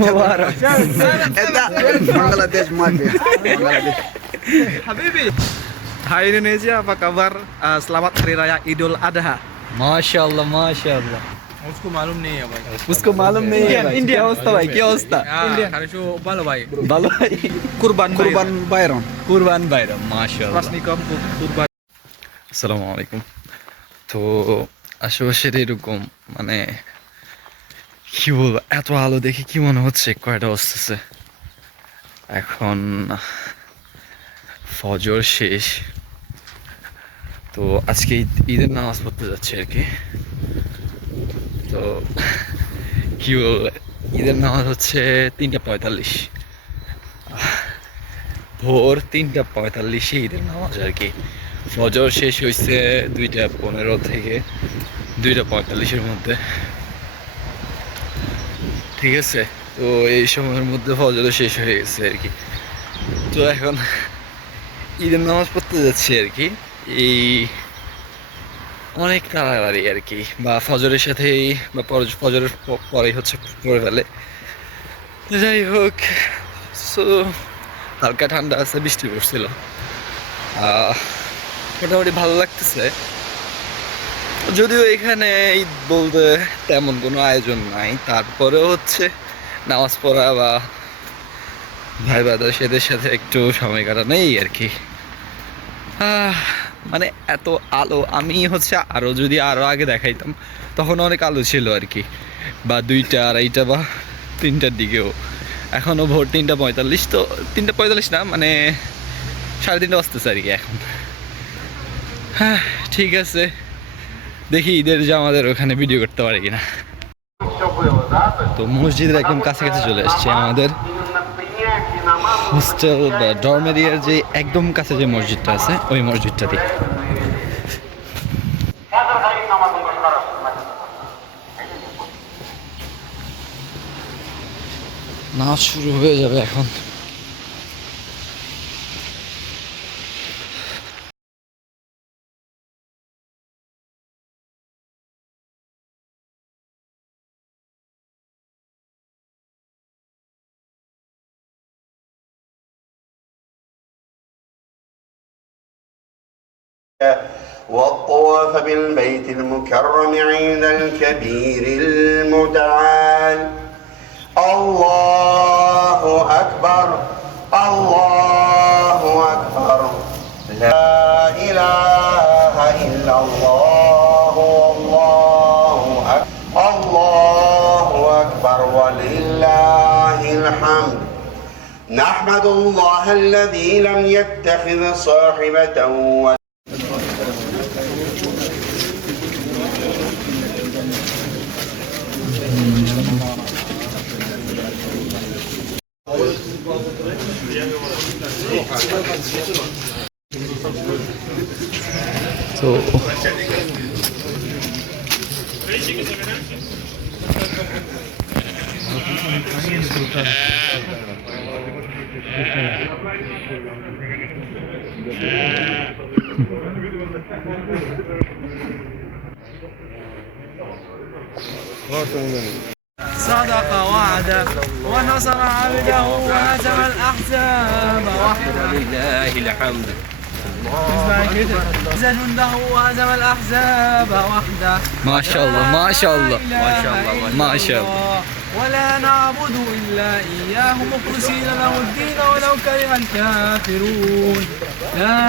مبارك. Bangladesh mafia. Bangladesh. Habibi. Hai Indonesia, apa kabar? Selamat Hari Raya Idul Adha. माशाल्लाह माशाल्लाह. उसको मालूम नहीं है भाई. उसको मालूम नहीं है भाई. क्या अवस्था भाई, क्या अवस्था? Karisho balo भाई. ভালো ভাই. Kurban বাইরন. কুরবান বাইরন মাশাআল্লাহ. Rasnikam kurban. আসসালামু আলাইকুম। তো আশেপাশের এরকম মানে কি বলবো, এত আলো দেখে কি মনে হচ্ছে কয়টা আসতেছে। এখন ফজর শেষ, তো আজকে ঈদের নামাজ পড়তে যাচ্ছে আর কি। তো কি বলবো, ঈদের নামাজ হচ্ছে 3:45, ভোর 3:45 ঈদের নামাজ আর কি। ফজর শেষ হয়েছে 2:15 থেকে 2:45-এর মধ্যে, ঠিক আছে। তো এই সময়ের মধ্যে ফজরও শেষ হয়ে গেছে আর কি। তো এখন ঈদের নামাজ পড়তে যাচ্ছি আর কি। এই অনেক তাড়াতাড়ি আর কি, বা ফজরের সাথেই বা ফজরের পরেই হচ্ছে পড়ে ফেলে। যাই হোক, সো হালকা ঠান্ডা আছে, বৃষ্টি পড়ছিল, মোটামুটি ভালো লাগতেছে। যদিও এখানে ঈদ বলতে তেমন কোনো আয়োজন নাই, তারপরেও হচ্ছে নামাজ পড়া বা ভাই বাদাসেদের সাথে একটু সময় কাটানো এই আর কি। মানে এত আলো, আমি হচ্ছে আরও আগে দেখাইতাম, তখন অনেক আলো ছিল আর কি, বা 2টা 2:30 বা 3টার দিকেও। এখনও ভোর 3:45, তো 3:45 না, মানে 3:30 বাজতেছে আর কি এখন। হ্যাঁ ঠিক আছে, দেখি ঈদের যে আমাদের ওখানে ভিডিও করতে পারে কিনা। তো মসজিদের একদম কাছাকাছি চলে আসছে, আমাদের হোস্টেল বা ডরমেরিয়ার যে একদম কাছে যে মসজিদটা আছে, ওই মসজিদটাতে নাচ শুরু হয়ে যাবে এখন। والطواف بالبيت المكرم عند الكبير المتعال. الله أكبر الله أكبر لا إله إلا الله والله أكبر الله أكبر ولله الحمد. نحمد الله الذي لم يتخذ صاحبة তো صدق وعده ونصر عبده وهزم الأحزاب وحده. لله الحمد. جنده وهزم الأحزاب وحده. মাশাআল্লাহ মাশাআল্লাহ মাশাআল্লাহ। ولا نعبد إلا إياه مخلصين له الدين ولو كره الكافرون. لا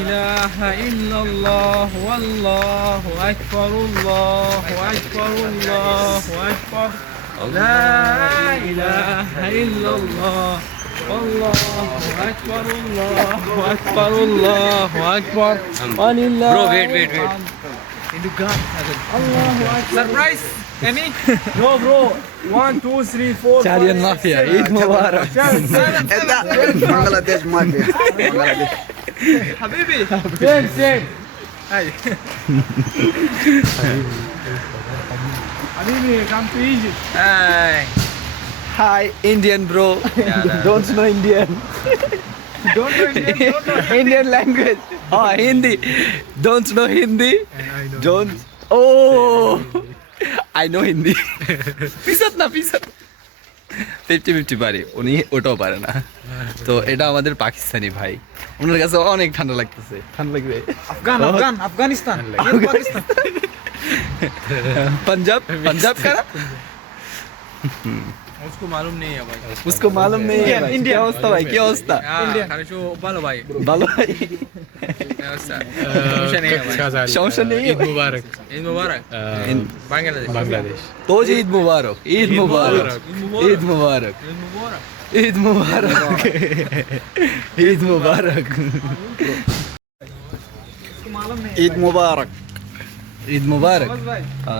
إله إلا الله والله أكبر الله أكبر الله أكبر. لا إله إلا الله والله أكبر الله أكبر الله أكبر ولله. Bro, wait. Into God. Allahu Akbar. Surprise. Any? No bro. 1 2 3 4 চারিয়ান মাফিয়া, ঈদ মোবারক। Bangladesh mafia. Bangladesh. Habibi. Same. Hi. Habibi, come to Egypt. Hi Indian bro. Don't know Indian. Don't know Indian. Don't know. Indian language. Oh Hindi. Don't know Hindi. I know. Don't oh I know Hindi পিসাত না পিসাত 50-50 পারি, উনি ওটাও পারে না। তো এটা আমাদের পাকিস্তানি ভাই, ওনার কাছে অনেক ঠান্ডা লাগতেছে। ঠান্ডা লাগবে? अफगानिस्तान पाकिस्तान पंजाब पंजाब का ना? उसको मालूम नहीं है भाई उसको मालूम नहीं है भाई। क्या अवस्था भाई, क्या अवस्था? хорошо ভালো ভাই ভালো ভাই, অবস্থা সমস্যা নেই ভাই সমস্যা নেই। ঈদ মুবারক। ঈদ মুবারক বাংলাদেশ বাংলাদেশ। तो जी ईद मुबारक, ईद मुबारक, ईद मुबारक, ঈদ মুবারক ईद मुबारक, ईद मुबारक, ईद मुबारक। ईद मुबारक।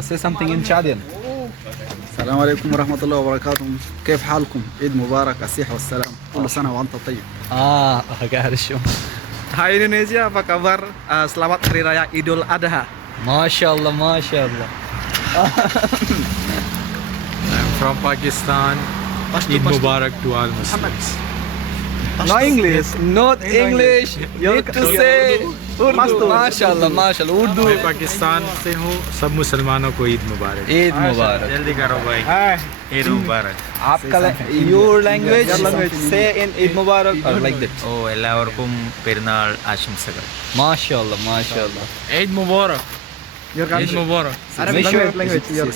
Say something in Chadian. السلام عليكم ورحمة الله وبركاته. كيف حالكم؟ عيد مبارك، الصحة والسلام، كل سنة وأنت طيب. Agak harus. Hai Indonesia, apa kabar? Selamat Hari Raya Idul Adha. Masya Allah, Masya Allah. I'm from Pakistan. Eid Mubarak to all Muslims. No English. Not English. You need to say Urdu. Masya Allah, Masya Allah. Urdu. मैं पाकिस्तान से हूँ, सब मुसलमानोमुबारक Eid Mubarak. जल्दी करो भाई ईद मुबारक आपका your language say in Eid Mubarak or like that. ഓ എല്ലാവർക്കും പെരുന്നാൾ ആശംസകൾ. Masya Allah, Masya Allah. Eid Mubarak Eid Mubarak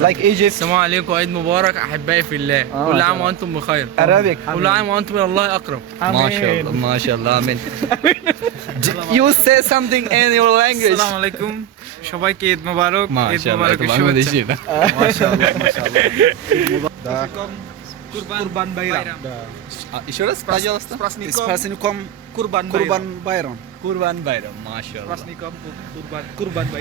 Like Egypt. السلام عليكم عيد مبارك احبائي في الله كل عام وانتم بخير Arabic. كل عام وانتم الى الله اقرب Masya Allah, Masya Allah. Amen. You say something in your language. আসসালামু আলাইকুম সবাইকে ঈদ মুবারক ঈদ Masya Allah. মুবারকের Itu শুভেচ্ছা Bangladeshi na. কুরবান বাইরাম Еще раз, пожалуйста. С праздником কুরবান Kurban Bayram. Kurban Bayram. Masya Allah. কুরবান বাইরাম